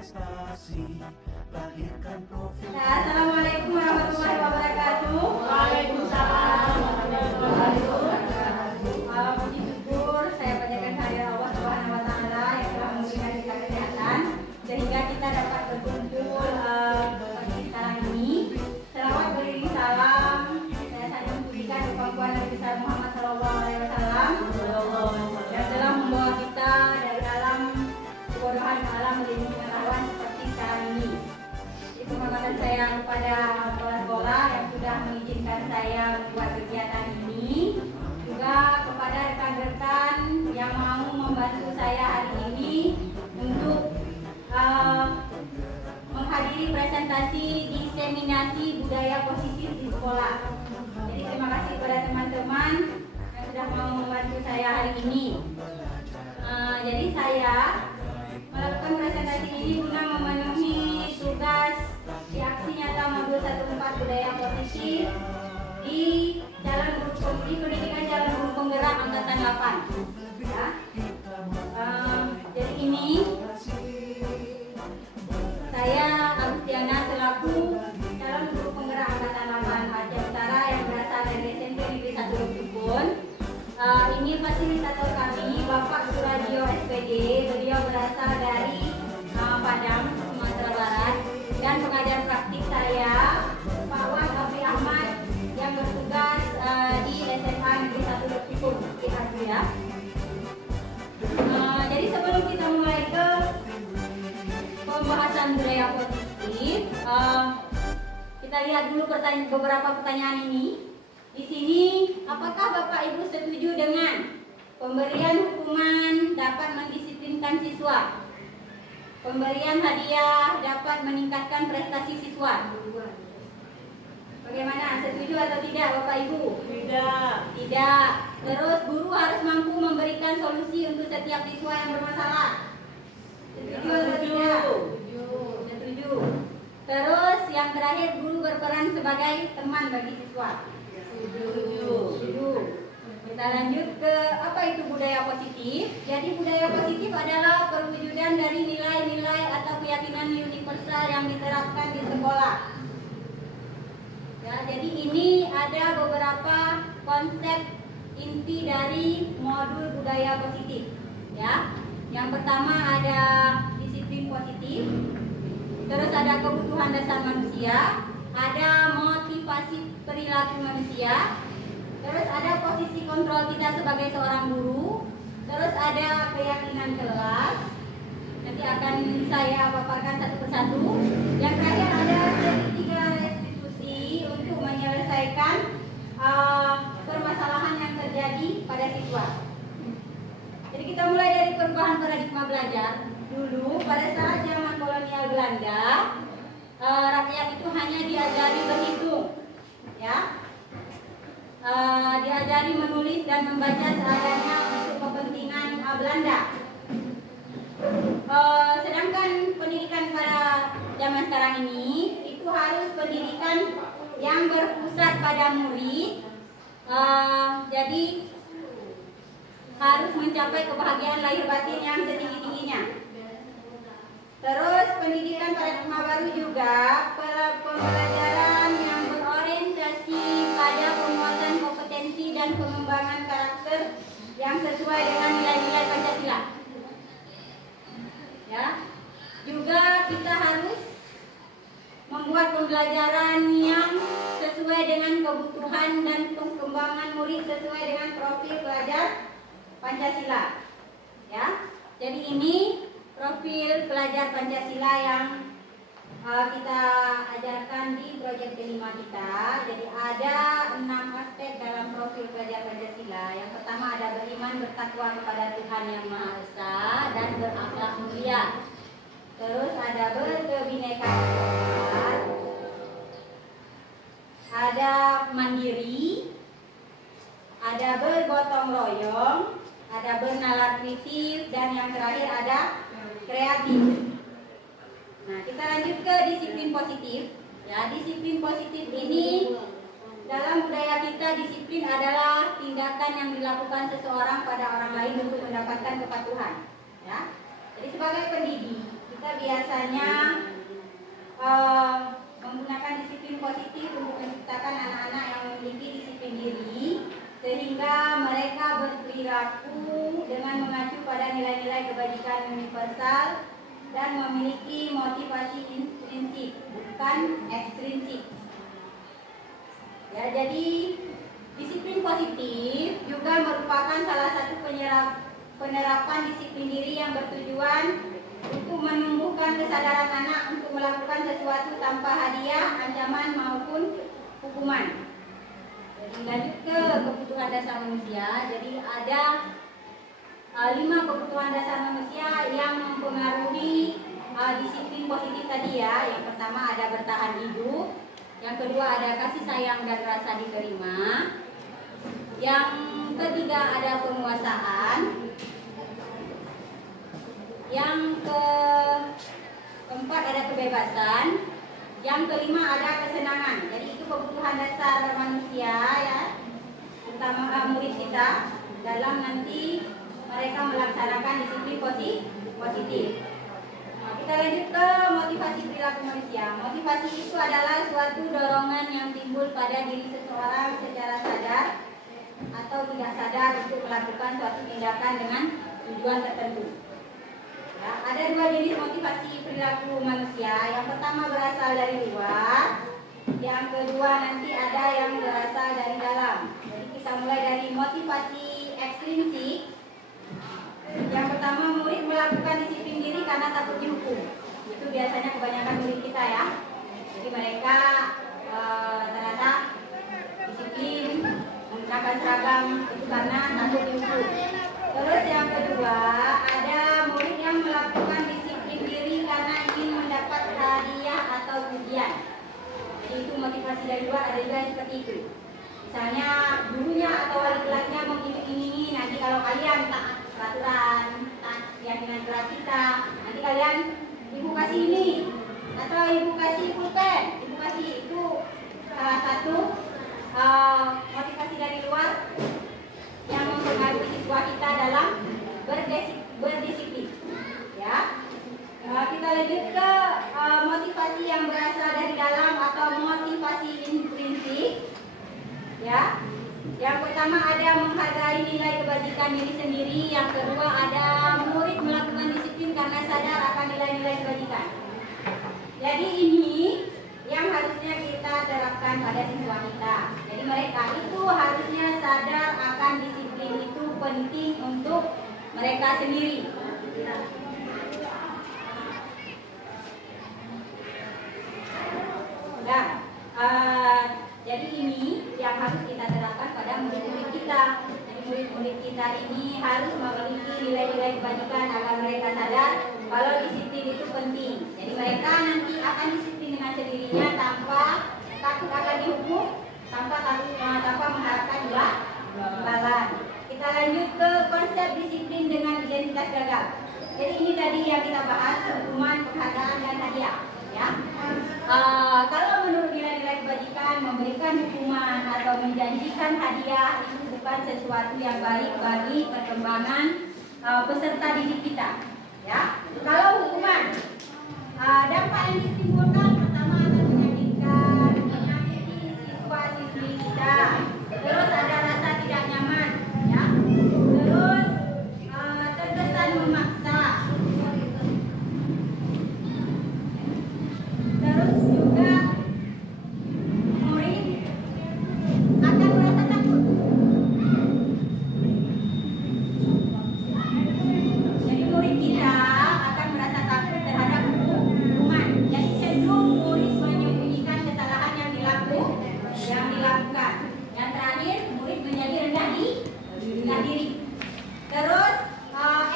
Assalamualaikum warahmatullahi wabarakatuh. Waalaikumsalam warahmatullahi wabarakatuh. Puji syukur saya panjatkan kehadirat Allah Subhanahu wa taala yang telah memberikan kita kesehatan sehingga kita dapat berkumpul seperti sekarang ini. Selawat beriring salam saya saling mempujikan kemampuan Nabi besar Muhammad SAW yang telah membawa kita dari alam kebodohan ke alam ilmu pengetahuan seperti sekarang ini. Penghormatan saya kepada sekolah-sekolah yang sudah mengizinkan saya membuat kegiatan ini, juga kepada rekan-rekan yang mau membantu saya hari ini untuk menghadiri presentasi diseminasi budaya positif di sekolah. Jadi terima kasih kepada teman-teman yang sudah mau membantu saya hari ini. Jadi saya melakukan presentasi ini guna memenuhi tugas di aksi nyata modul 14 budaya positif di pendidikan jalan guru penggerak angkatan 8 ya. Jadi ini saya Agustiana selaku calon guru penggerak angkatan 8 Aceh Utara yang berasal dari SMP Negeri 1 Lubukun. Ini fasilitator kami Bapak Suradio SPD, beliau berasal dari Padang, Sumatera Barat, dan pengajar praktik saya Pak Wan Abri Ahmad yang bertugas di SMA Negeri 1 Lubukun ya. Jadi sebelum kita mulai ke pembahasan budaya positif, kita lihat dulu beberapa pertanyaan ini. Di sini, apakah Bapak Ibu setuju dengan pemberian hukuman dapat mendisiplinkan siswa? Pemberian hadiah dapat meningkatkan prestasi siswa? Bagaimana? Setuju atau tidak Bapak Ibu? Tidak. Tidak. Terus guru harus mampu memberikan solusi untuk setiap siswa yang bermasalah? Setuju atau tidak? Setuju. Terus yang terakhir, guru berperan sebagai teman bagi siswa? Setuju. Kita lanjut ke apa itu budaya positif. Jadi budaya positif adalah perwujudan dari nilai-nilai atau keyakinan universal yang diterapkan di sekolah. Ya, jadi ini ada beberapa konsep inti dari modul budaya positif. Ya, yang pertama ada disiplin positif. Terus ada kebutuhan dasar manusia, ada motivasi perilaku manusia, terus ada posisi kontrol kita sebagai seorang guru, terus ada keyakinan kelas. Nanti akan saya paparkan satu persatu. Yang terakhir ada segitiga restitusi untuk menyelesaikan permasalahan yang terjadi pada siswa. Jadi kita mulai dari perubahan paradigma belajar. Dulu pada saat zaman kolonial Belanda, rakyat itu hanya diajari berhitung, ya, diajari menulis dan membaca seadanya untuk kepentingan Belanda. Sedangkan pendidikan pada zaman sekarang ini itu harus pendidikan yang berpusat pada murid, jadi harus mencapai kebahagiaan lahir batin yang setinggi-tingginya. Terus pendidikan paradigma baru juga pembelajaran yang berorientasi pada penguatan kompetensi dan pengembangan karakter yang sesuai dengan nilai-nilai Pancasila. Ya, juga kita harus membuat pembelajaran yang sesuai dengan kebutuhan dan pengembangan murid sesuai dengan profil pelajar Pancasila. Ya, jadi ini profil pelajar Pancasila yang kita ajarkan di proyek kelima kita. Jadi ada 6 aspek dalam profil pelajar Pancasila. Yang pertama ada beriman bertakwa kepada Tuhan Yang Maha Esa dan berakhlak mulia. Terus ada berkebinekaan, ada mandiri, ada bergotong royong, ada bernalar kritis, dan yang terakhir ada kreatif. Nah, kita lanjut ke disiplin positif. Ya, disiplin positif ini dalam budaya kita, disiplin adalah tindakan yang dilakukan seseorang pada orang lain untuk mendapatkan kepatuhan. Ya, jadi sebagai pendidik kita biasanya menggunakan disiplin positif untuk menciptakan anak-anak yang memiliki disiplin diri sehingga mereka berperilaku dengan mengacu pada nilai-nilai kebajikan universal dan memiliki motivasi intrinsik bukan ekstrinsik. Ya, jadi disiplin positif juga merupakan salah satu penerapan disiplin diri yang bertujuan untuk menumbuhkan kesadaran anak untuk melakukan sesuatu tanpa hadiah, ancaman maupun hukuman. Jadi lanjut ke kebutuhan dasar manusia. Jadi ada 5 kebutuhan dasar manusia yang mempengaruhi disiplin positif tadi ya. Yang pertama ada bertahan hidup, yang kedua ada kasih sayang dan rasa diterima, yang ketiga ada penguasaan, yang keempat ada kebebasan, yang kelima ada kesenangan. Jadi itu kebutuhan dasar manusia ya, terutama murid kita dalam nanti mereka melaksanakan disiplin positif. Nah, kita lanjut ke motivasi perilaku manusia. Motivasi itu adalah suatu dorongan yang timbul pada diri seseorang secara sadar atau tidak sadar untuk melakukan suatu tindakan dengan tujuan tertentu. Ya, ada 2 jenis motivasi perilaku manusia. Yang pertama berasal dari luar, yang kedua nanti ada yang berasal dari dalam. Jadi kita mulai dari motivasi ekstrinsik. Yang pertama, murid melakukan disiplin diri karena takut dihukum. Itu biasanya kebanyakan murid kita ya. Jadi mereka ternyata disiplin menggunakan seragam itu karena takut dihukum. Terus yang kedua, ada murid yang melakukan disiplin diri karena ingin mendapat hadiah atau pujian. Jadi itu motivasi dari luar, ada juga yang seperti itu. Misalnya gurunya atau wali kelasnya mengiming-imingi, nanti kalau kalian taat peraturan, taat keyakinan kelas kita, nanti kalian ibu kasih ini atau ibu kasih pulpen. Ibu kasih itu salah satu motivasi dari luar yang mempengaruhi siswa kita dalam berdisiplin. Ya, kita lanjut ke motivasi yang berasal dari dalam atau motivasi intrinsik. Ya, yang pertama ada menghargai nilai kebajikan diri sendiri. Yang kedua ada murid melakukan disiplin karena sadar akan nilai-nilai kebajikan. Jadi ini yang harusnya kita terapkan pada siswa kita. Jadi mereka itu harusnya sadar akan disiplin itu penting untuk mereka sendiri. Nah, jadi ini yang harus kita terapkan pada murid-murid kita. Jadi murid-murid kita ini harus memiliki nilai-nilai kebajikan agar mereka sadar kalau disiplin itu penting. Jadi mereka nanti akan disiplin dengan sendirinya tanpa takut akan dihukum, tanpa mengharapkan imbalan. Kita lanjut ke konsep disiplin dengan identitas gagal. Jadi ini tadi yang kita bahas, hukuman, penghargaan, dan hadiah. Ya, kalau menurut nilai-nilai kebajikan, memberikan hukuman atau menjanjikan hadiah itu bukan sesuatu yang baik bagi perkembangan peserta didik kita. Ya, kalau hukuman, dampak yang ditimbulkan pertama akan menyakitkan, menyakiti siswa-siswi kita. Terus ada rasa tidak nyaman, ya. Terus terkesan memaksa. Terus juga murid akan merasa takut. Jadi murid kita akan merasa takut terhadap hukuman. Jadi cenderung murid menyembunyikan kesalahan yang dilakukan. Yang terakhir, murid menjadi rendah diri. Terus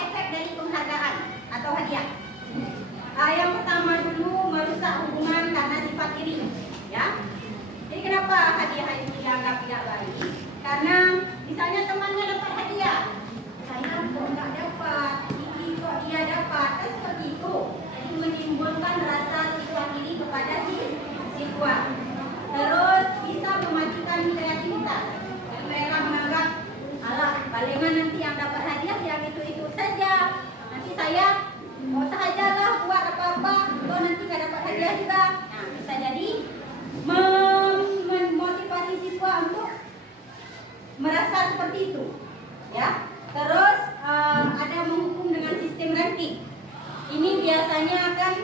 efek dari penghargaan atau hadiah. Yang pertama dulu merusak hubungan karena sifat iri, ya. Jadi kenapa hadiah itu dianggap tidak baik? Karena misalnya temannya dapat hadiah, saya kok nggak dapat, ini kok dia dapat, kan seperti itu. Jadi menimbulkan rasa sifat iri kepada siswa. Terus bisa mematikan kreativitas. Jadi mereka menganggap, alah, palingan nanti yang dapat hadiah yang itu saja. Nanti saya mau sajalah buat apa seperti itu, ya. Terus ada menghukum dengan sistem ranking. Ini biasanya akan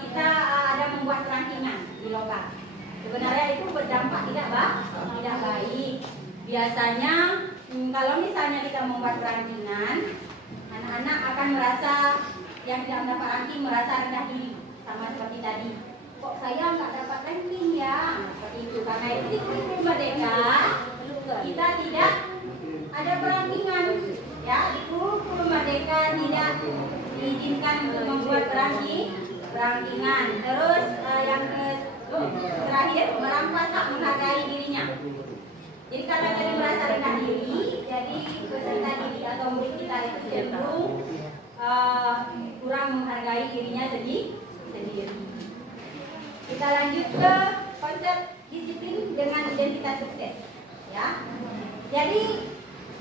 kita ada membuat rankingan di lokal. Sebenarnya itu berdampak tidak baik. Biasanya kalau misalnya kita membuat rankingan, anak-anak akan merasa yang tidak mendapat ranking merasa rendah diri, sama seperti tadi. Kok saya nggak dapat ranking ya? Seperti itu. Karena itu di kurikulum merdeka kita tidak ada perankingan, ya. Di kurikulum merdeka tidak diizinkan untuk membuat perankingan. Terus yang terakhir, merampas hak menghargai dirinya. Jadi karena tadi merasa rendah diri, jadi peserta didik atau murid kita itu cenderung kurang menghargai dirinya sendiri. Kita lanjut ke konsep disiplin dengan identitas sukses, ya. Jadi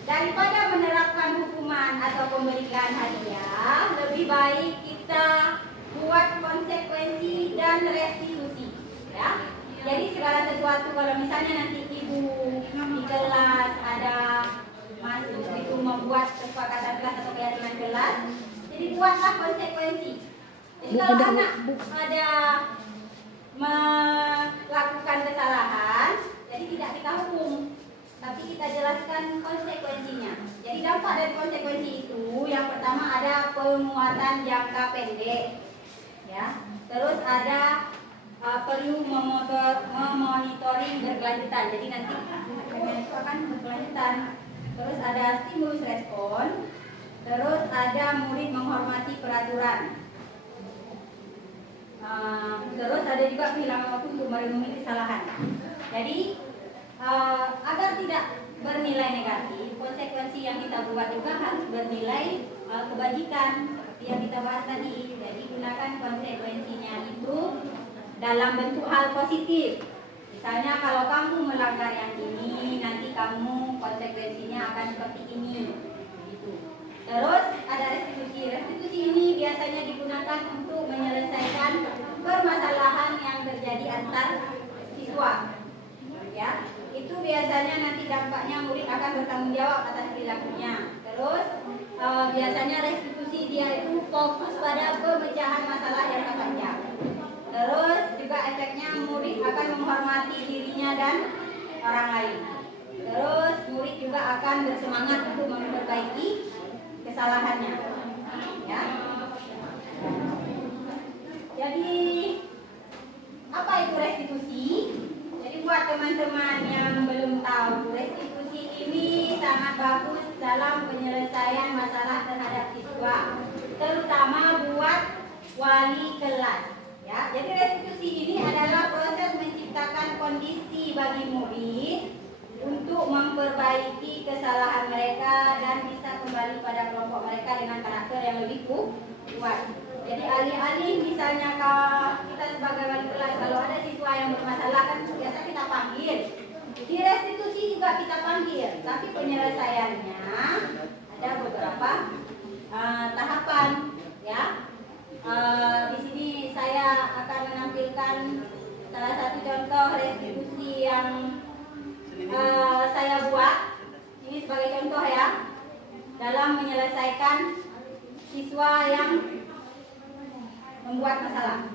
daripada menerapkan hukuman atau pemberian hadiah, lebih baik kita buat konsekuensi dan restitusi, ya. Jadi segala sesuatu, kalau misalnya nanti ibu di kelas ada masuk itu membuat kesepakatan kelas atau keyakinan kelas, jadi buatlah konsekuensi. Jadi kalau anak ada melakukan kesalahan, jadi tidak kita hukum, tapi kita jelaskan konsekuensinya. Jadi dampak dari konsekuensi itu, yang pertama ada penguatan jangka pendek, ya. Terus ada perlu memonitoring berkelanjutan. Jadi nanti itu akan berkelanjutan. Terus ada stimulus respon. Terus ada murid menghormati peraturan. Terus ada juga kehilangan waktu untuk merenungi kesalahan. Jadi agar tidak bernilai negatif, konsekuensi yang kita buat juga harus bernilai kebajikan seperti yang kita bahas tadi. Jadi gunakan konsekuensinya itu dalam bentuk hal positif. Misalnya kalau kamu melanggar yang ini, nanti kamu konsekuensinya akan seperti ini, gitu. Terus ada restitusi. Restitusi ini biasanya digunakan untuk menyelesaikan permasalahan yang terjadi antar siswa, ya. Itu biasanya nanti dampaknya murid akan bertanggung jawab atas perilakunya. Terus biasanya restitusi dia itu fokus pada pemecahan masalah jangka panjang. Terus juga efeknya murid akan menghormati dirinya dan orang lain. Terus murid juga akan bersemangat untuk memperbaiki kesalahannya, ya. Jadi apa itu restitusi? Jadi buat teman-teman yang belum tahu, restitusi ini sangat bagus dalam penyelesaian masalah terhadap siswa, terutama buat wali kelas. Ya, jadi restitusi ini adalah proses menciptakan kondisi bagi murid untuk memperbaiki kesalahan mereka dan bisa kembali pada kelompok mereka dengan karakter yang lebih kuat. Jadi alih-alih misalnya kita sebagai wali kelas, kalau ada siswa yang bermasalah kan biasa kita panggil. Di restitusi juga kita panggil, tapi penyelesaiannya ada beberapa tahapan, ya. Di sini saya akan menampilkan salah satu contoh restitusi yang saya buat. Ini sebagai contoh, ya, dalam menyelesaikan siswa yang membuat masalah.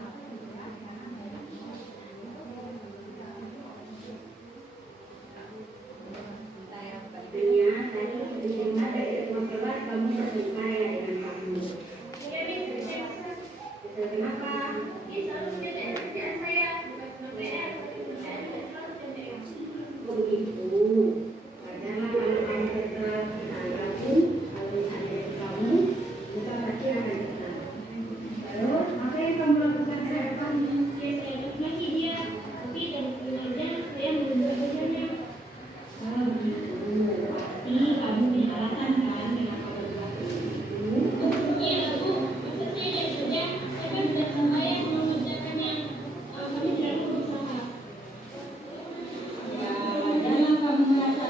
Kenapa? Begitu. Karena kalau kamu tetap ragu, kalau misalnya kamu bukan pasti akan tetap. Terus apa yang kamu lakukan terhadap kamu? Saya maki dia, tapi dan sebenarnya saya menunda kerjanya. Oh begitu. Pasti kamu disalahkan kan? Kenapa berlaku itu? Iya Bu, maksudnya dia kerja. Saya kan sudah sampai mengerjakan yang kami tidak berusaha. Ya, dalam kamu merasa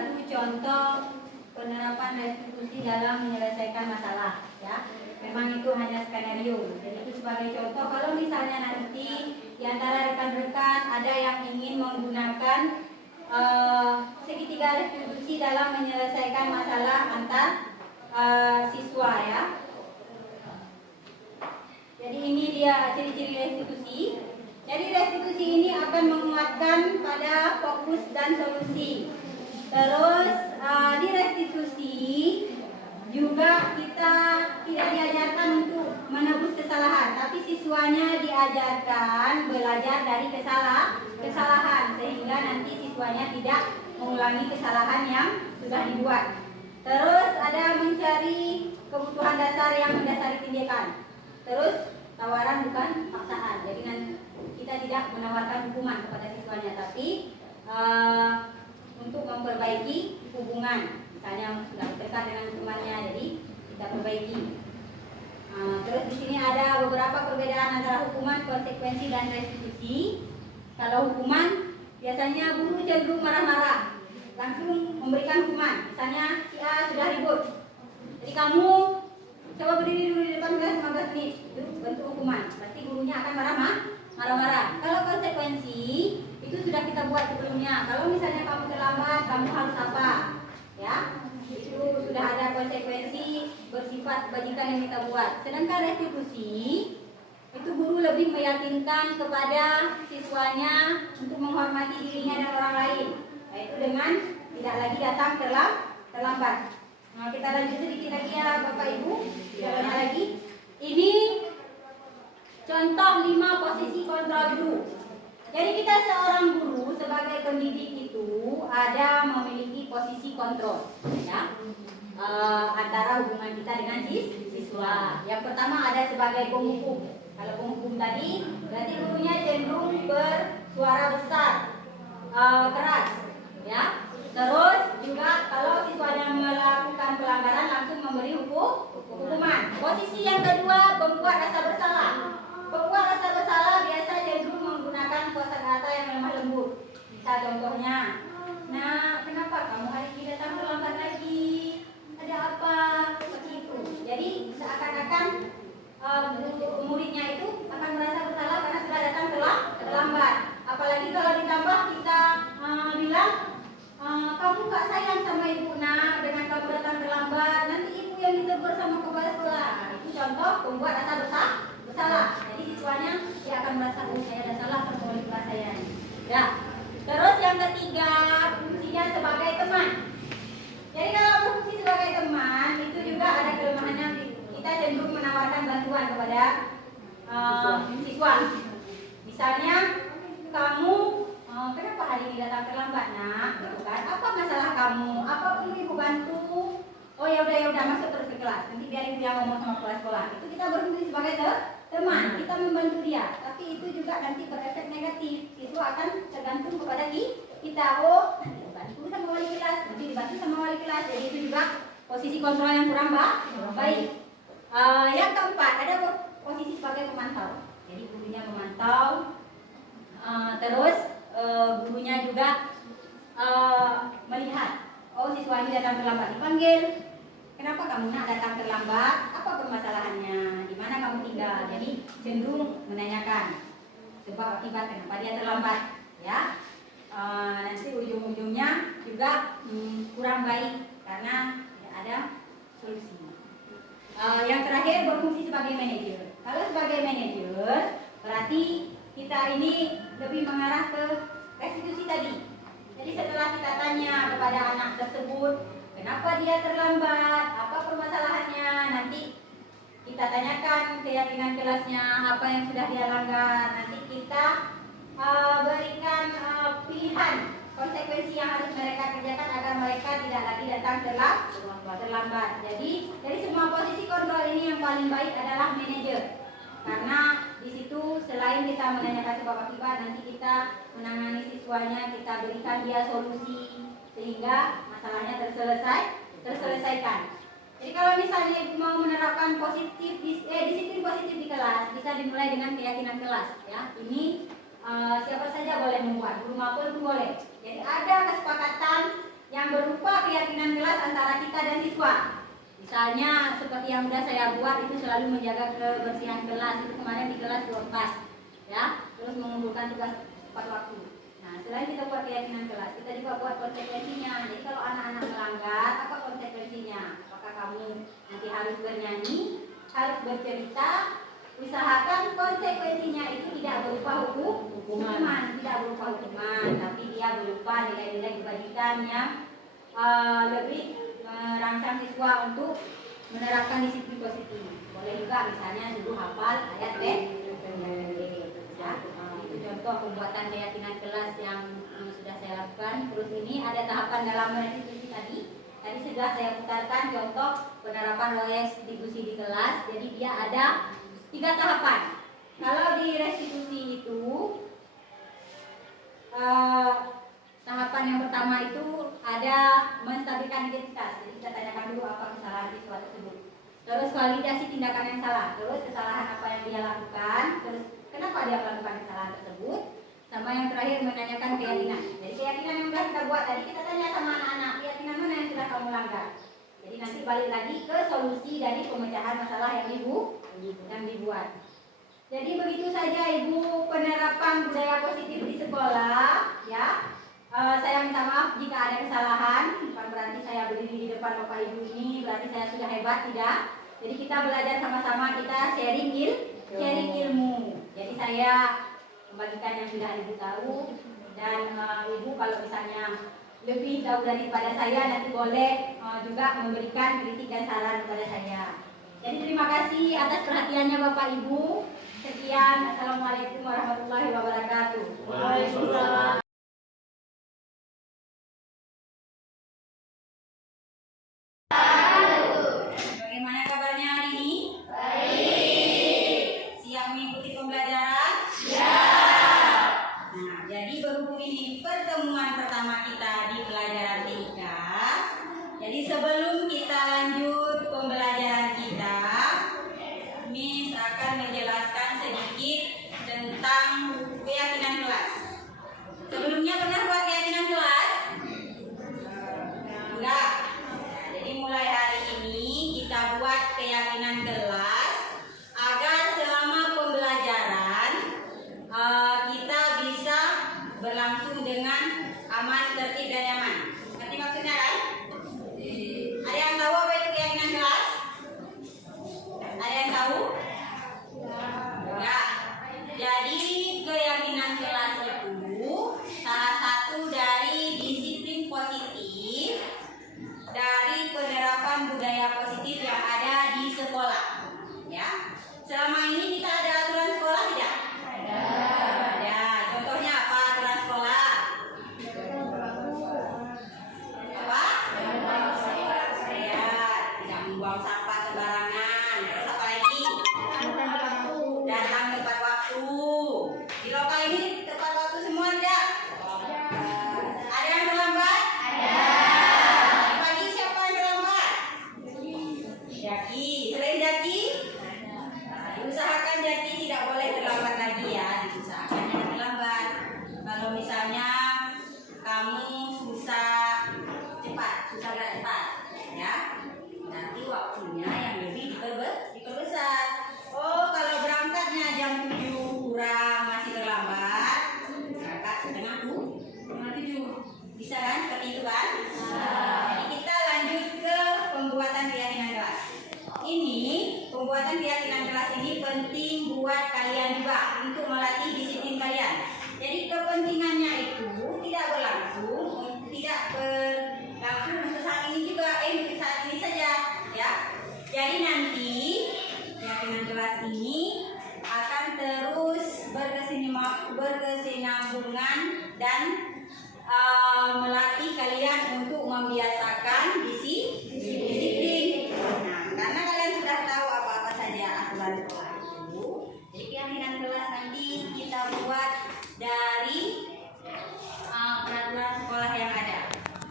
satu contoh penerapan restitusi dalam menyelesaikan masalah, ya. Memang itu hanya skenario. Jadi itu sebagai contoh. Kalau misalnya nanti di antara rekan-rekan ada yang ingin menggunakan segitiga restitusi dalam menyelesaikan masalah antar siswa, ya. Jadi ini dia ciri-ciri restitusi. Jadi restitusi ini akan menguatkan pada fokus dan solusi. Terus di restitusi juga kita tidak diajarkan untuk menebus kesalahan, tapi siswanya diajarkan belajar dari kesalahan sehingga nanti siswanya tidak mengulangi kesalahan yang sudah dibuat. Terus ada mencari kebutuhan dasar yang mendasari tindakan. Terus tawaran bukan paksaan. Jadi nanti kita tidak menawarkan hukuman kepada siswanya, tapi untuk memperbaiki hubungan, misalnya sudah dekat dengan hukumannya, jadi kita perbaiki. Terus di sini ada beberapa perbedaan antara hukuman, konsekuensi, dan restitusi. Kalau hukuman, biasanya guru cenderung marah-marah, langsung memberikan hukuman. Misalnya si A sudah ribut, jadi kamu coba berdiri dulu di depan kelas 15 menit, itu bentuk hukuman. Berarti gurunya akan marah-marah. Kalau konsekuensi, itu sudah kita buat sebelumnya. Kalau misalnya kamu terlambat, kamu harus apa? Ya, itu sudah ada konsekuensi bersifat bajikan yang kita buat. Sedangkan restitusi, itu guru lebih meyakinkan kepada siswanya untuk menghormati dirinya dan orang lain, yaitu dengan tidak lagi datang terlambat. Nah, kita lanjut sedikit lagi ya Bapak Ibu. Tidak banyak lagi. Ini contoh 5 posisi kontrol guru. Jadi kita seorang guru sebagai pendidik itu ada memiliki posisi kontrol, ya, antara hubungan kita dengan siswa. Yang pertama ada sebagai penghukum. Kalau penghukum tadi berarti gurunya cenderung bersuara besar, keras, ya. Terus juga kalau siswanya melakukan pelanggaran langsung memberi hukuman. Posisi yang kedua, membuat rasa bersalah. Membuat rasa bersalah biasa cenderung menggunakan kosakata yang lemah lembut. Bisa contohnya, nah kenapa kamu hari ini datang terlambat lagi? Ada apa? Seperti itu. Jadi seakan-akan muridnya itu akan merasa bersalah karena sudah datang terlambat. Apalagi kalau ditambah kita bilang, kamu gak sayang sama ibu nak dengan kamu datang terlambat, nanti ibu yang ditegur sama kepala sekolah. Nah, itu contoh membuat rasa bersalah. Jadi siswanya dia akan merasa, oh saya ada salah sama wali kelas saya. Ya. Terus yang ketiga, fungsinya sebagai teman. Jadi kalau berfungsi sebagai teman itu juga ada kelemahannya, kita cenderung menawarkan bantuan kepada siswa. Misalnya kamu kenapa hari ini datang terlambat nak? Gitu kan? Apa masalah kamu? Apa perlu ibu bantu? Oh ya udah masuk terus ke kelas. Nanti biar ibu yang ngomong sama kepala sekolah. Itu kita berfungsi sebagai teman. Kita membantu dia. Tapi itu juga nanti berefek negatif. Siswa akan tergantung kepada kita. Oh, dibantu sama wali kelas. Nanti dibantu sama wali kelas. Jadi itu juga posisi kontrol yang kurang baik. Yang keempat ada posisi sebagai pemantau. Jadi gurunya memantau. Terus gurunya juga melihat, oh siswa ini datang terlambat, dipanggil, kenapa kamu nak datang terlambat, apa permasalahannya, di mana kamu tinggal. Jadi cenderung menanyakan sebab akibat kenapa dia terlambat, ya. Nanti ujung-ujungnya juga kurang baik karena tidak ada solusi. Yang terakhir berfungsi sebagai manajer. Kalau sebagai manajer berarti kita ini lebih mengarah ke restitusi tadi. Jadi setelah kita tanya kepada anak tersebut, kenapa dia terlambat, apa permasalahannya, nanti kita tanyakan keyakinan kelasnya, apa yang sudah dia langgar, nanti kita berikan pilihan konsekuensi yang harus mereka kerjakan agar mereka tidak lagi datang terlambat. Jadi dari semua posisi kontrol ini yang paling baik adalah manajer. Karena di situ selain kita menanyakan sebab akibat, nanti kita menangani siswanya, kita berikan dia solusi sehingga masalahnya terselesaikan. Jadi kalau misalnya ibu mau menerapkan disiplin positif di kelas, bisa dimulai dengan keyakinan kelas. Ya, ini siapa saja boleh membuat, guru maupun boleh. Jadi ada kesepakatan yang berupa keyakinan kelas antara kita dan siswa. Misalnya seperti yang sudah saya buat itu selalu menjaga kebersihan kelas, itu kemarin di kelas 24 ya, terus mengumpulkan tugas tepat waktu. Nah, selain kita buat keyakinan kelas, kita juga buat konsekuensinya. Jadi kalau anak-anak melanggar, apa konsekuensinya? Apakah kamu nanti harus bernyanyi, harus bercerita? Usahakan konsekuensinya itu tidak berupa hukuman, tidak berupa hukuman, tapi dia berupa nilai-nilai kebajikan yang lebih merangsang siswa untuk menerapkan disiplin positif. Boleh juga misalnya suruh hafal ayat ya. Itu contoh pembuatan keyakinan kelas yang sudah saya lakukan. Terus ini ada tahapan dalam restitusi tadi. Tadi sudah saya putarkan contoh penerapan restitusi di kelas. Jadi dia ada 3 tahapan. Kalau di restitusi itu tahapan yang pertama itu ada menstabilkan identitas. Jadi kita tanyakan dulu apa kesalahan siswa tersebut. Terus validasi tindakan yang salah. Terus kesalahan apa yang dia lakukan. Terus kenapa dia melakukan kesalahan tersebut. Sama yang terakhir menanyakan keyakinan. Jadi keyakinan yang sudah kita buat tadi kita tanya sama anak-anak, keyakinan mana yang sudah kamu langgar. Jadi nanti balik lagi ke solusi dari pemecahan masalah yang dibuat. Jadi begitu saja Ibu penerapan budaya positif di sekolah ya. Saya minta maaf jika ada kesalahan, bukan berarti saya berdiri di depan Bapak Ibu ini berarti saya sudah hebat, tidak. Jadi kita belajar sama-sama, kita sharing ilmu. Jadi saya membagikan yang sudah Ibu tahu dan Ibu kalau misalnya lebih tahu daripada saya nanti boleh juga memberikan kritik dan saran kepada saya. Jadi terima kasih atas perhatiannya Bapak Ibu. Sekian, Assalamualaikum warahmatullahi wabarakatuh. Waalaikumsalam. Bagaimana kabarnya hari ini? Baik. Siap mengikuti pembelajaran? Siap. Nah, jadi berhubung ini pertemuan pertama kita di pelajaran TIK. Jadi sebelum kita lanjut pembelajaran kita, Miss akan menjelaskan sedikit tentang keyakinan kelas. Sebelumnya pernah buat keyakinan kelas? Enggak. Jadi mulai hari ini kita buat keyakinan kelas agar selama pembelajaran kita bisa berlangsung dengan aman, tertib dan nyaman. Ngerti maksudnya kan? Ada yang tahu apa itu keyakinan kelas? Ada yang tahu? Ya. Jadi keyakinan kelas itu salah satu dari disiplin positif dari penerapan budaya positif yang ada di sekolah. Ya. Selama ini kita ada aturan sekolah tidak? Ada. Contohnya apa aturan sekolah? Apa? Ya, tidak membuang sampah sembarangan. Terus apa lagi? Datang tepat waktu. Di lokal ini tepat waktu semua tidak? Ada yang terlambat? Ada. Pagi siapa yang terlambat? Jaki. Selain Jaki? Usahakan Jaki tidak boleh terlambat lagi ya. Diusahakan jangan terlambat. Kalau misalnya kamu susah gerak cepat, ya. Nanti waktunya yang lebih diperbesar. Oh, kalau berangkatnya jam 7 kurang masih terlambat, berangkat setengah 7. Bisa kan? Seperti itu kan? Jadi kita lanjut ke pembuatan keyakinan kelas. Ini pembuatan keyakinan kelas ini penting buat kalian juga untuk melatih disiplin kalian. Jadi kepentingannya itu tidak berlangsung untuk saat ini juga, untuk saat ini saja, ya. Jadi nanti keyakinan kelas ini akan terus berkesinambungan dan melatih kalian untuk membiasakan disiplin. Nah, karena kalian sudah tahu apa-apa saja aturan sekolah itu, jadi keyakinan kelas nanti kita buat dari peraturan sekolah yang ada.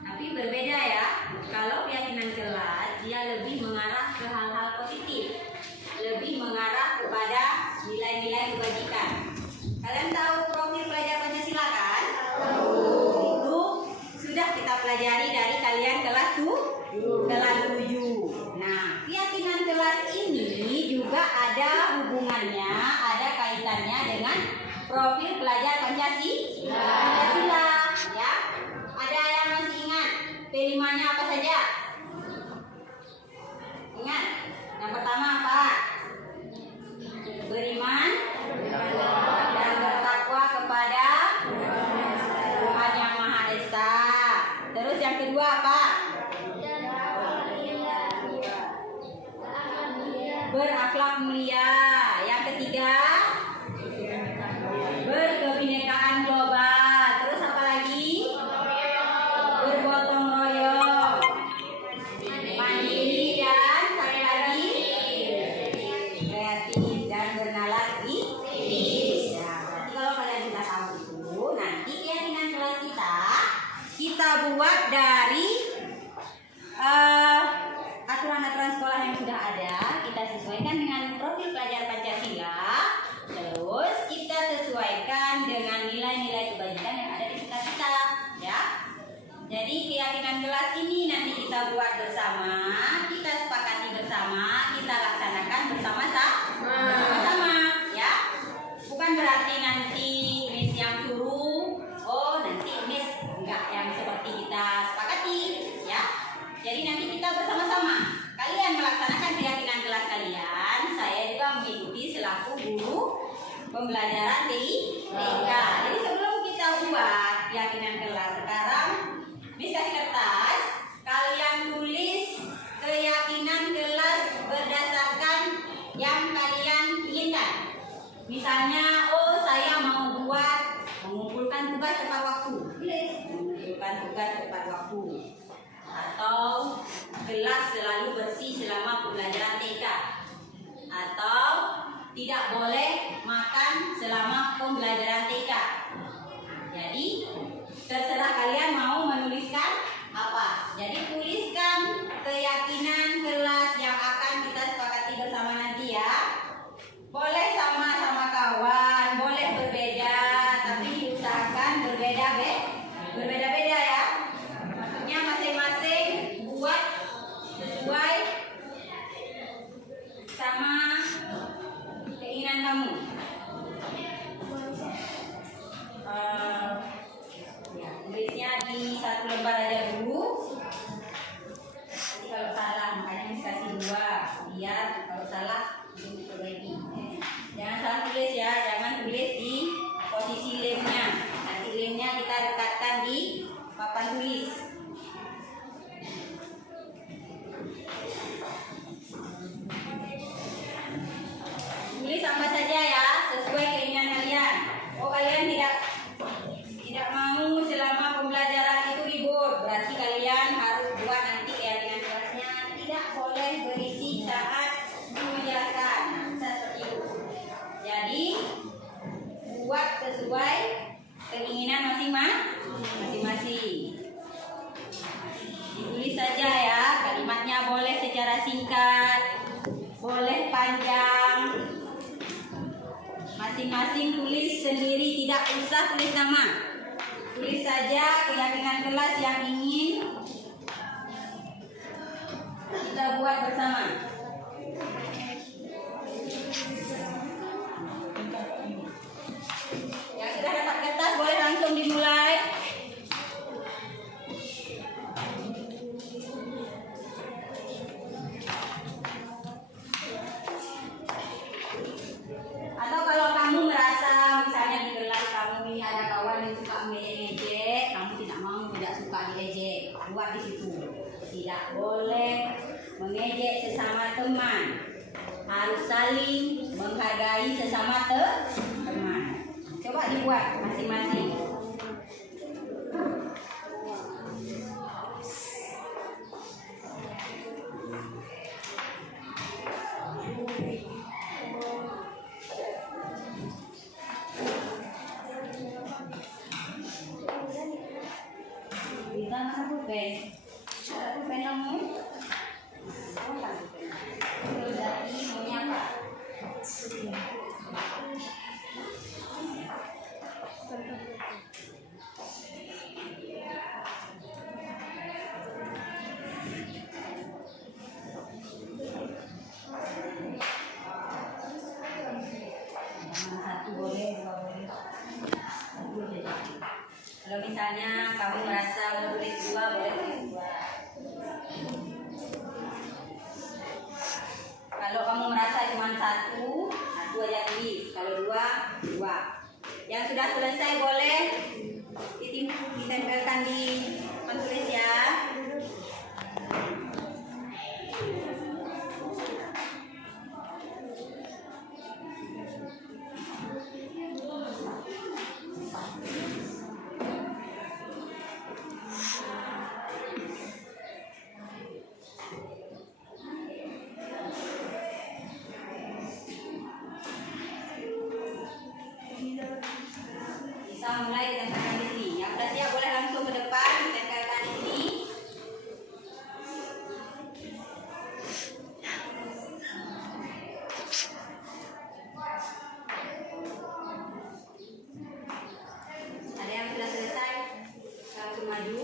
Tapi berbeda ya. Kalau keyakinan kelas dia lebih mengarah ke hal-hal positif, lebih mengarah kepada nilai-nilai kebajikan. Kalian tahu profil pelajar Pancasila kan? Itu sudah kita pelajari dari Pancasila, ya. Ada yang masih ingat P5-nya apa saja? Ingat? Yang pertama apa? Beriman dan bertakwa kepada Tuhan Yang Maha Esa. Terus yang kedua apa? Berakhlak mulia. Yang ketiga, berkebinekaan global. Terus apa lagi? Bergotong royong, mandiri dan satu lagi kreatif dan bernalar kritis. Nah, berarti kalau kalian sudah tahu itu, nanti keyakinan kelas kita buat dari aturan-aturan sekolah yang sudah ada. Kita sesuaikan dengan profil pelajar Pancasila. Terus kita sesuaikan dengan nilai-nilai kebajikan yang ada di kita, ya. Jadi keyakinan kelas ini nanti kita buat bersama, kita sepakati bersama, kita laksanakan bersama-sama, ya. Bukan berarti nanti Miss yang suruh, oh nanti Miss enggak yang seperti kita sepakati, ya. Jadi nanti kita bersama-sama. Kalian melaksanakan keyakinan kelas kalian, saya juga mengikuti selaku guru pembelajaran TIK. Jadi sebelum kita buat keyakinan kelas, sekarang Miss kasih kertas, kalian tulis keyakinan kelas berdasarkan yang kalian inginkan. Misalnya, oh saya mau buat mengumpulkan tugas tepat waktu, mengumpulkan tugas tepat waktu, atau kelas selalu bersih selama pembelajaran TK, atau tidak boleh makan selama pembelajaran TK. Jadi terserah kalian mau menuliskan apa. Jadi tuliskan keyakinan kelas yang akan kita sepakati bersama nanti, ya. Boleh sama-sama kawan, boleh berbeda, tapi diusahakan berbeda-beda, ya. Maksudnya masing-masing buat sesuai sama keinginan kamu. Ya, tulisnya di satu lembar aja dulu. Nanti kalau salah makanya kasih dua, biar kalau salah diperbaiki. Jangan salah tulis, ya, jangan tulis di posisi lemnya. Nanti lemnya kita dekatkan di papan tulis. Tulis apa saja, ya, sesuai keinginan kalian. Oh, kalian tidak mau selama pembelajaran itu libur, berarti kalian harus buat nanti keyakinan kelasnya tidak boleh berisi saat menjelaskan. Nah, seperti itu. Jadi buat sesuai keinginan masing-masing. Ditulis saja, ya, kalimatnya boleh secara singkat, boleh panjang. Masing-masing tulis sendiri, tidak usah tulis nama. Tulis saja keyakinan kelas yang ingin kita buat bersama. Yang sudah dapat kertas boleh langsung dimulai. Atau kalau kamu merasa misalnya di kelas kamu ini ada kawan yang suka mengejek, kamu tidak suka diejek, buat di situ. Tidak boleh mengejek sesama teman, harus saling menghargai sesama teman. Coba dibuat masing-masing. Kita mana pulpen? Ada pulpen kamu? Oh, kan pulpen. Terus dari maunya apa? Satu boleh, dua boleh. Kalau misalnya kamu merasa mau tulis 2, boleh tulis 2. Kalau kamu merasa cuma 1 aja tulis. Kalau 2, 2. Yang sudah selesai boleh ditempelkan di penulis ya. Bisa mulai ditempelkan di sini. Yang sudah siap boleh langsung ke depan ditempelkan di sini. Ada yang sudah selesai? Langsung maju.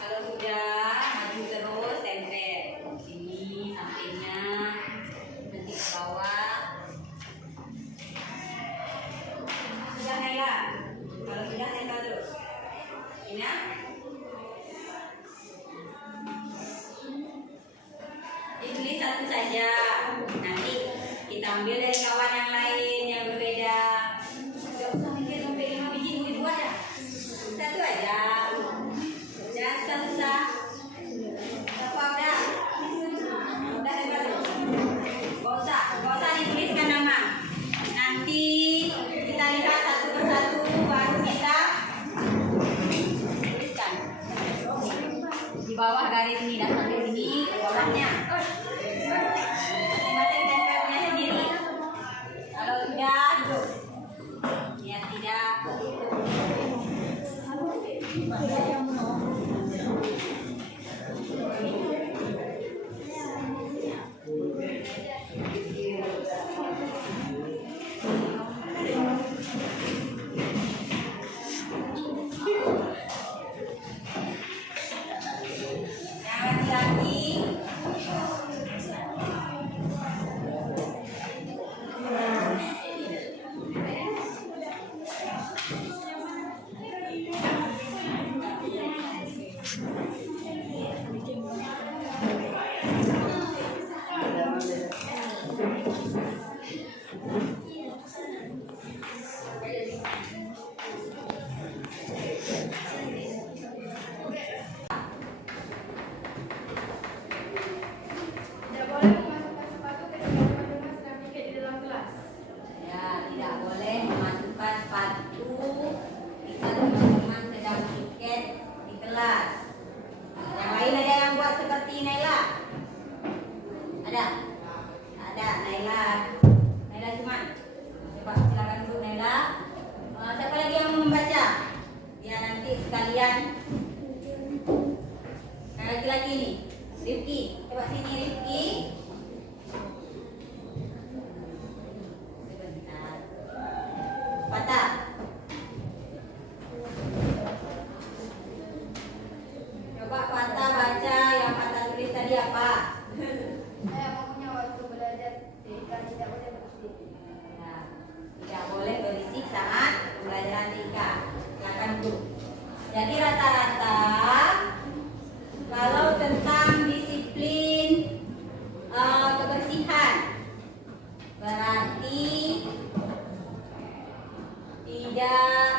Kalau sudah maju terus tempel sini sampingnya nanti ke bawah. Sudah Naila? Kalau sudah tempel terus. Ini ya. Ditulis satu saja. Nanti kita ambil dari kawan yang lain yang berbeda. Gak usah mikir sampai 5 biji, mungkin 2 ya. Satu aja. Jangan susah. Apa udah? Udah hebat tuh. Gak usah dituliskan nama. Nanti kita lihat satu persatu baru kita tuliskan. Di bawah garis ini dan sampai sini bawahnya. Masing-masing tempelnya sendiri. Kalau sudah duduk. Ya tidak. Yang laki-laki Tidak boleh memasukkan sepatu ke dalam kandungan sedang pikir di dalam kelas. ya tidak boleh memasukkan sepatu jika teman-teman sedang piket di kelas. Yang lain ada yang buat seperti Naila? Ada? Ada Naila. Naila cuman. Coba silakan dulu Naila. Siapa lagi yang mau membaca? Ya nanti sekalian. Yang laki-laki nih, Rifki. Coba sini Rifki. Sebentar. Patah. Coba Patah baca yang Patah tulis tadi apa? Saya maunya waktu belajar TK tidak boleh berisik. Ya, tidak boleh berisik saat pembelajaran TK. Silakan Bu. Jadi rata-rata kalau tentang disiplin kebersihan berarti tidak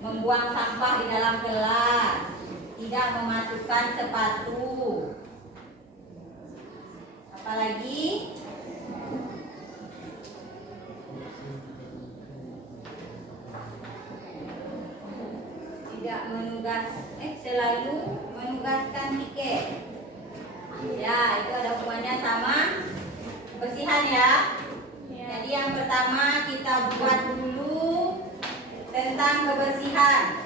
membuang sampah di dalam kelas, tidak memasukkan sepatu. Apalagi tidak selalu menugaskan tiket. Ya, itu ada hubungannya sama kebersihan ya. Jadi yang pertama kita buat dulu tentang kebersihan.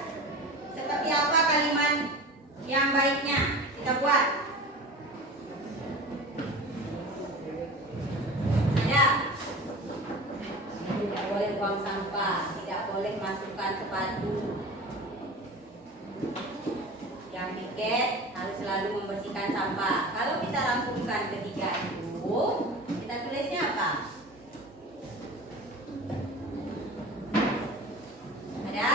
Seperti apa kalimat yang baiknya? buat. Ada. Tidak boleh buang sampah, tidak boleh masukkan sepatu. Yang piket harus selalu membersihkan sampah. Kalau kita rampungkan ketiga itu, kita tulisnya apa? Ada?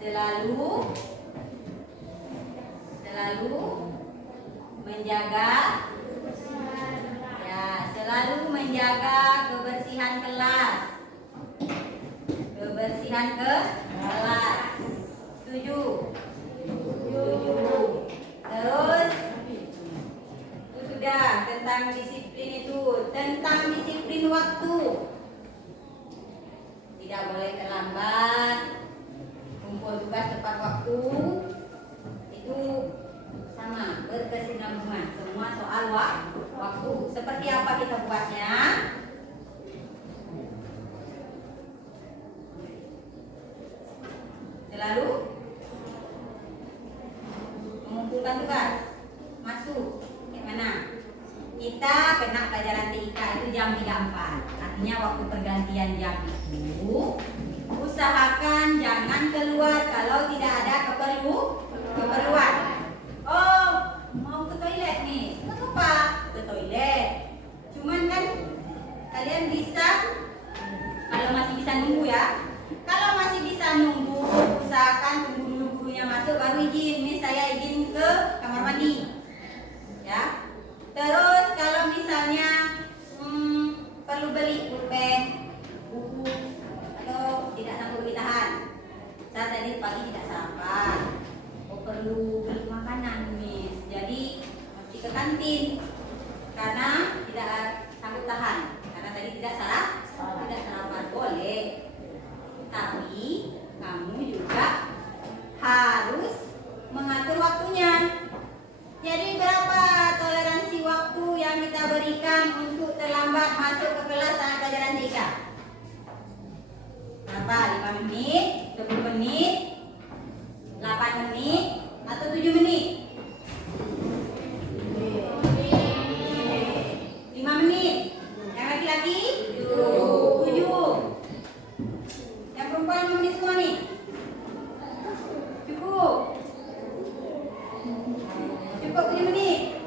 Selalu menjaga, ya, selalu menjaga kebersihan kelas. Kebersihan kelas. Setuju? Setuju. Terus itu sudah tentang disiplin itu, tentang disiplin waktu. Tidak boleh terlambat, kumpul tugas tepat waktu. Itu sama, berkesinambungan. Semua soal waktu. Seperti apa kita buatnya? Selalu mengumpulkan tugas. Masuk. Mana? Kita kena pelajaran TIK itu jam 3.4. Artinya waktu pergantian jam itu usahakan jangan keluar kalau tidak ada keperluan. Oh, mau ke toilet nih. Kenapa? Ke toilet. Cuman kan kalian bisa, kalau masih bisa nunggu ya. Kalau masih bisa nunggu, usahakan tunggu dulu gurunya masuk baru izin. Nih saya izin ke kamar mandi. Ya. Terus kalau misalnya perlu beli pulpen, buku, atau tidak sanggup ditahan. Saya tadi pagi tidak sarapan. Oh, perlu beli makanan, Miss. Jadi mesti ke kantin karena tidak sanggup tahan. Karena tadi tidak sarapan. Boleh. Tapi kamu juga harus mengatur waktunya. Jadi berapa toleransi waktu yang kita berikan untuk terlambat masuk ke kelas saat pelajaran TIK? Berapa? 5 menit? 10 menit? 8 menit? Atau 7 menit? 5 menit. Yang laki-laki? 7. Yang perempuan 5 menit semua nih? Cukup? Cukup 7 menit?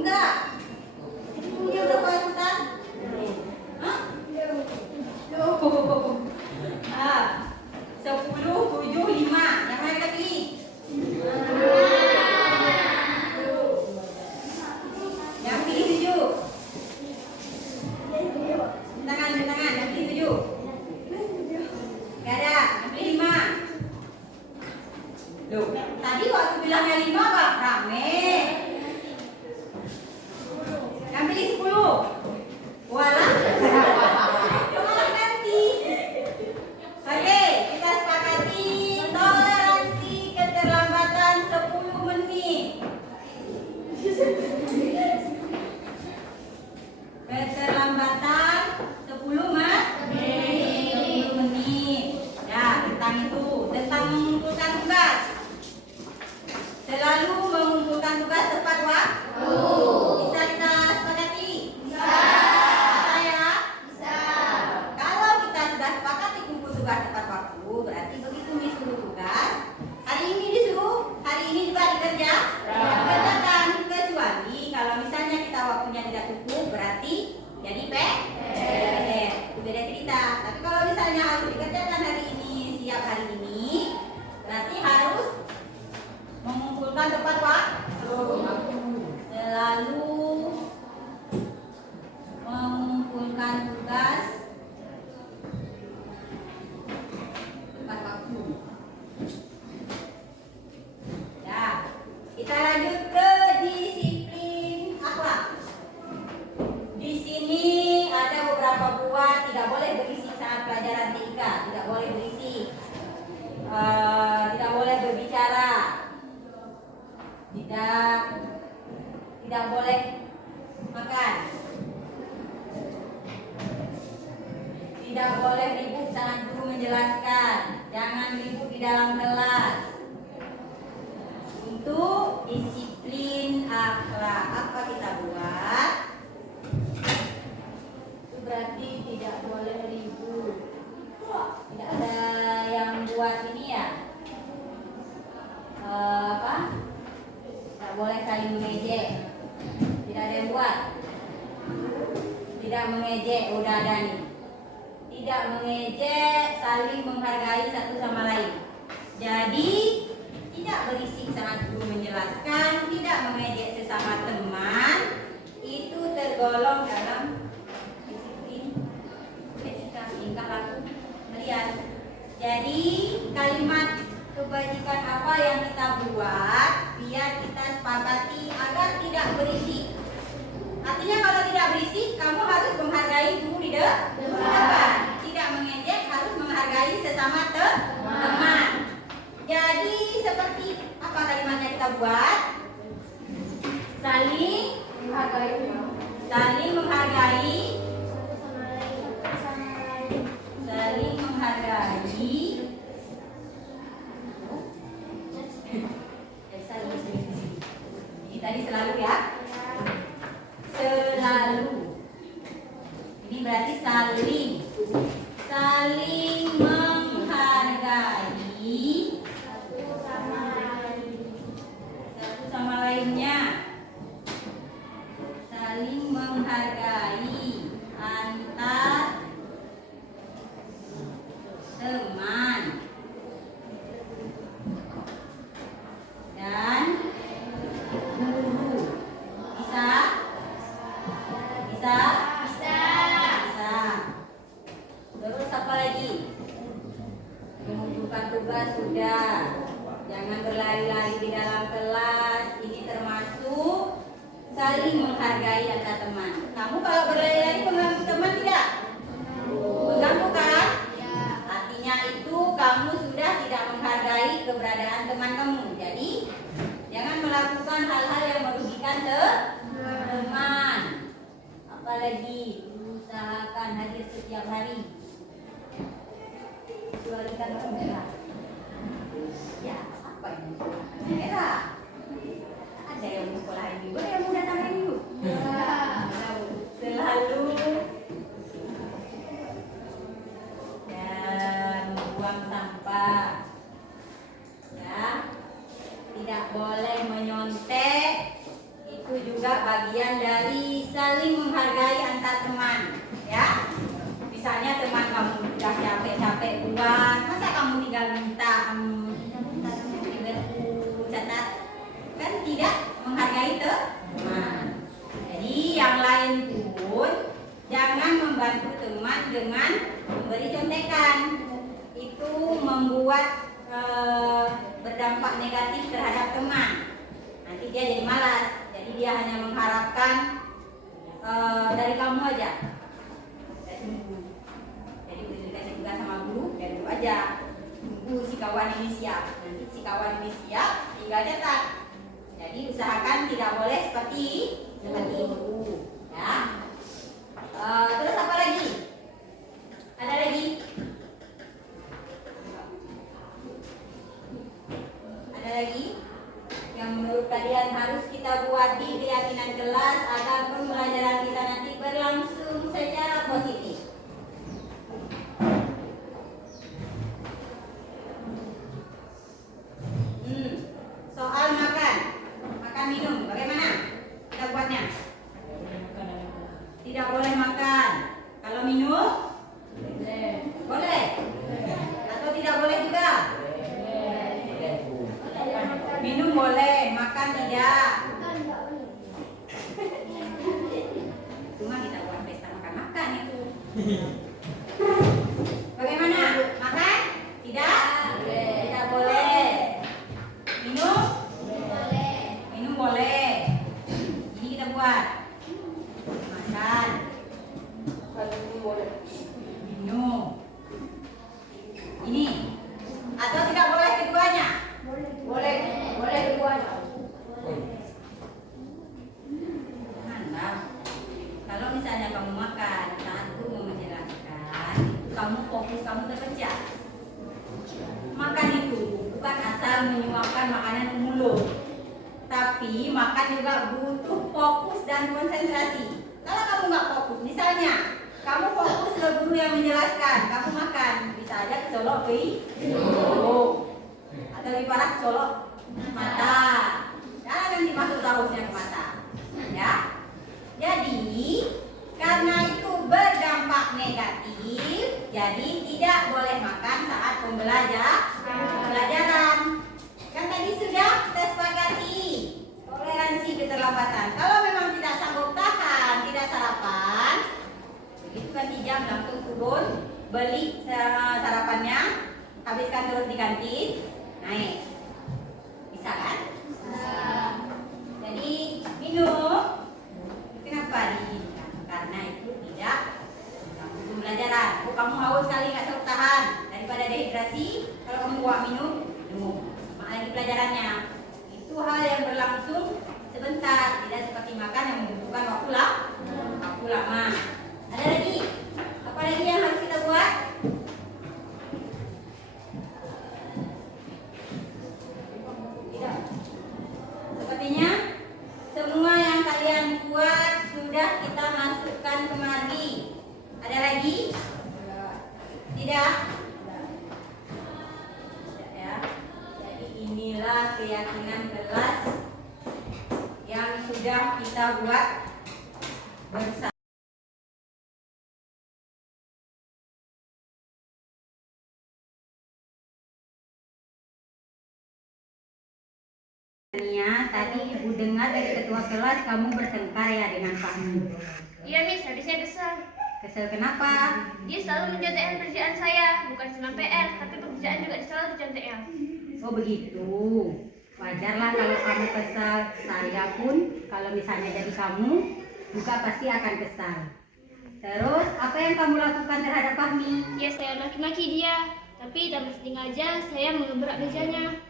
Enggak? Punya berapa ikutan? Hah? 10, 7, 5. Yang mana kita pilih? Yang pilih 7. Tangan. Yang pilih 7. Gak ada. Yang pilih 5. Loh, tadi waktu bilangnya 5 Pak, rame. Yang pilih 10. Walah. Walah nanti. Oke, kita sepakati toleransi keterlambatan 10 menit. Keterlambatan 10 menit. Ya, tentang itu, tentang mengumpulkan tugas. Selalu mengumpulkan tugas tepat waktu. Bisa kita sepakati? Bisa. Saya? Bisa. Kalau kita sudah sepakati kumpul tugas tepat waktu, berarti begitu disuruh tugas, hari ini disuruh, hari ini juga dikerjakan. Kecuali kalau misalnya kita waktunya tidak cukup, berarti jadi PR. Itu beda cerita. Tapi kalau misalnya harus dikerjakan hari ini, siap hari ini, berarti harus mengumpulkan tepat waktu. Selalu mengumpulkan tugas tepat waktu. Ya, kita lanjut ke disiplin akhlak. Di sini ada beberapa buah, tidak boleh berisi saat pelajaran TIK, tidak boleh berisi, tidak boleh berbicara. Tidak boleh makan. Tidak boleh ribut saat guru menjelaskan. Jangan ribut di dalam kelas. Untuk saling mengejek. Tidak ada yang buat. Tidak mengejek, udah ada nih. Tidak mengejek, saling menghargai satu sama lain. Jadi tidak berisik saat guru menjelaskan, tidak mengejek sesama teman, itu tergolong dalam disiplin etika tingkah laku kalian. Jadi kalimat kebajikan apa yang kita buat biar kita sepakati agar tidak berisik. Artinya kalau tidak berisik, kamu harus menghargai guru di depan. Tidak mengejek, harus menghargai sesama teman. Jadi seperti apa kalimatnya kita buat? Saling menghargai, saling menghargai, saling menghargai. Ini tadi selalu ya. Selalu. Ini berarti saling. Saling menghargai satu sama lainnya. Saling menghargai antar teman. Dan guru. Bisa? Bisa? Bisa. Terus apa lagi? Mengumpulkan tugas sudah. Jangan berlari-lari di dalam kelas. Ini termasuk saling menghargai antar teman. Kamu kalau berlari-lari mengganggu teman tidak? Mengganggu kan? Artinya itu kamu sudah tidak menghargai keberadaan teman kamu. Jadi jangan melakukan hal-hal yang merugikan teman. Apalagi usahakan hadir setiap hari. Kecualikan merah. Ya, apa ini? Merah. Ada yang mau sekolah ini, boleh yang mau datang hari minggu? Selalu dan membuang sampah. Ya, tidak boleh menyontek. Itu juga bagian dari saling menghargai antar teman. Ya, misalnya teman kamu sudah capek-capek buat, masa kamu tinggal minta catat? Kan tidak menghargai teman. Jadi yang lain pun jangan membantu teman dengan memberi contekan. Itu membuat berdampak negatif terhadap teman. Nanti dia jadi malas. Jadi dia hanya mengharapkan dari kamu aja. Jadi dikasih tugas sama guru, dan guru aja. Tunggu si kawan ini siap. Nanti si kawan ini siap, tinggal cetak. Jadi usahakan tidak boleh seperti itu, ya. Terus apa lagi? Ada lagi? Ada lagi yang menurut kalian harus kita buat di keyakinan kelas agar pembelajaran kita nanti berlangsung secara positif? Soal makan minum, bagaimana kita buatnya? Tidak boleh makan. Kalau minum, boleh. Atau tidak boleh juga? Minum boleh, makan tidak. Cuma kita buat pesta makan-makan itu. Bagaimana? Makan? Tidak? Tidak boleh. Minum? Minum boleh. Ini kita buat. Makan. Minum. Ini. Atau tidak boleh keduanya? Boleh. Boleh keduanya. Nah, kalau misalnya kamu makan, satu mau menjelaskan, kamu fokus, kamu terpecah. Makan itu bukan asal menyuapkan makanan ke mulut, tapi makan juga butuh fokus dan konsentrasi. Kalau kamu nggak fokus, misalnya kamu fokus ke guru yang menjelaskan, kamu makan, bisa aja kecolok ke hidung atau lebih parah kecolok mata. Jangan masuk sausnya ke mata. Ya. Jadi, karena itu berdampak negatif, jadi tidak boleh makan saat pembelajaran. Kan tadi sudah kita sepakati toleransi keterlambatan. Kalau memang tidak sanggup tahan, tidak sarapan, begitu ganti jam langsung turun, beli sarapannya, habiskan terus di kantin, naik. Bisa kan? Jadi minum. Kenapa diizinkan? Karena itu tidak mengganggu pembelajaran. Oh, kamu haus sekali nggak sanggup tahan, daripada dehidrasi, kalau kamu buat minum, sama lagi pelajarannya. Itu hal yang berlangsung sebentar, tidak seperti makan yang membutuhkan waktu lama. Ada lagi? Apa lagi yang harus kita buat? Tidak. Sepertinya semua yang kalian buat sudah kita masukkan kemari. Ada lagi? Tidak? Tidak ya. Jadi inilah keyakinan kelas yang sudah kita buat bersama. Tadi Ibu dengar dari ketua kelas kamu bertengkar ya dengan Pak Mu. Iya Miss, tadi saya kesal. Kesel kenapa? Dia selalu mencontekkan kerjaan saya, bukan cuma PR, tapi pekerjaan juga selalu diconteknya. Oh begitu. Wajarlah kalau kamu kesal. Saya pun kalau misalnya jadi kamu juga pasti akan kesal. Terus apa yang kamu lakukan terhadap Fahmi? Ya saya maki-maki dia, tapi tanpa sengaja saya mengebrak mejanya.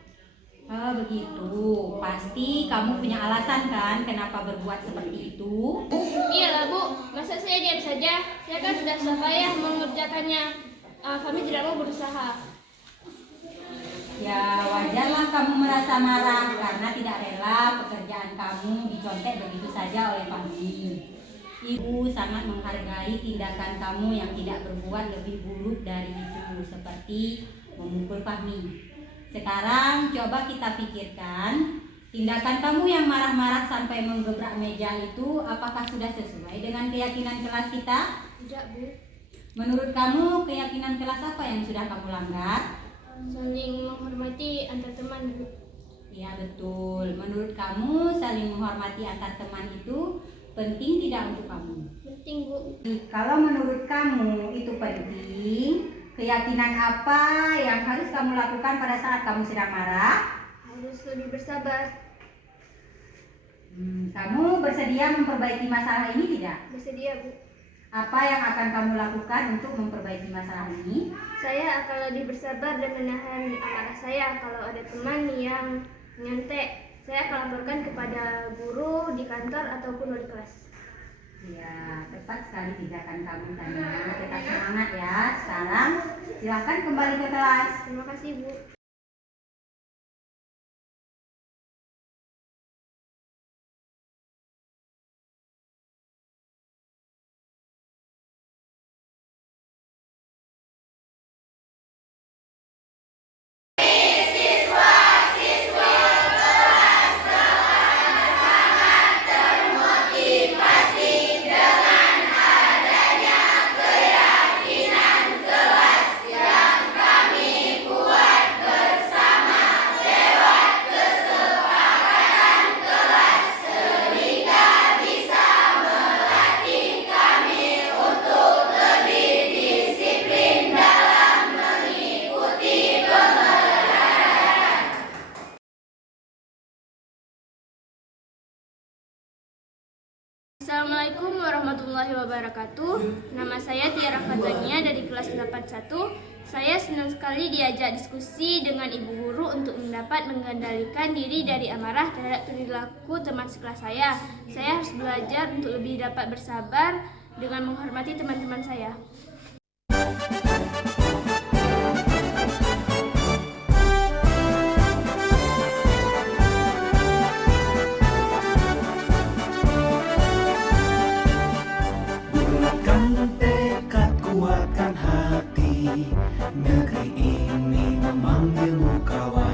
Oh begitu. Pasti kamu punya alasan kan kenapa berbuat seperti itu? Iyalah Bu, masa saya diam saja? Saya kan sudah susah payah mengerjakannya. Kami tidak mau berusaha. Ya wajarlah kamu merasa marah karena tidak rela pekerjaan kamu dicontek begitu saja oleh Fahmi. Ibu sangat menghargai tindakan kamu yang tidak berbuat lebih buruk dari itu, seperti memukul Fahmi. Sekarang coba kita pikirkan, tindakan kamu yang marah-marah sampai menggebrak meja itu apakah sudah sesuai dengan keyakinan kelas kita? Tidak Bu. Menurut kamu keyakinan kelas apa yang sudah kamu langgar? Saling menghormati antar teman Bu. Ya betul. Menurut kamu saling menghormati antar teman itu penting tidak untuk kamu? Penting Bu. Kalau menurut kamu itu penting, keyakinan apa yang harus kamu lakukan pada saat kamu sedang marah? Harus lebih bersabar. Kamu bersedia memperbaiki masalah ini tidak? Bersedia Bu. Apa yang akan kamu lakukan untuk memperbaiki masalah ini? Saya akan lebih bersabar dan menahan amarah saya kalau ada teman yang nyontek. Saya akan laporkan kepada guru di kantor ataupun wali kelas. Ya, tepat sekali tindakan kamu Tania. Tetap semangat ya. Sekarang silakan kembali ke kelas. Terima kasih Bu. Assalamualaikum warahmatullahi wabarakatuh. Nama saya Tiara Fatania dari kelas 81. Saya senang sekali diajak diskusi dengan Ibu Guru untuk mendapat mengendalikan diri dari amarah terhadap perilaku teman sekelas saya. Saya harus belajar untuk lebih dapat bersabar dengan menghormati teman-teman saya. Tekad kuatkan hati, negeri ini memanggilmu kawan.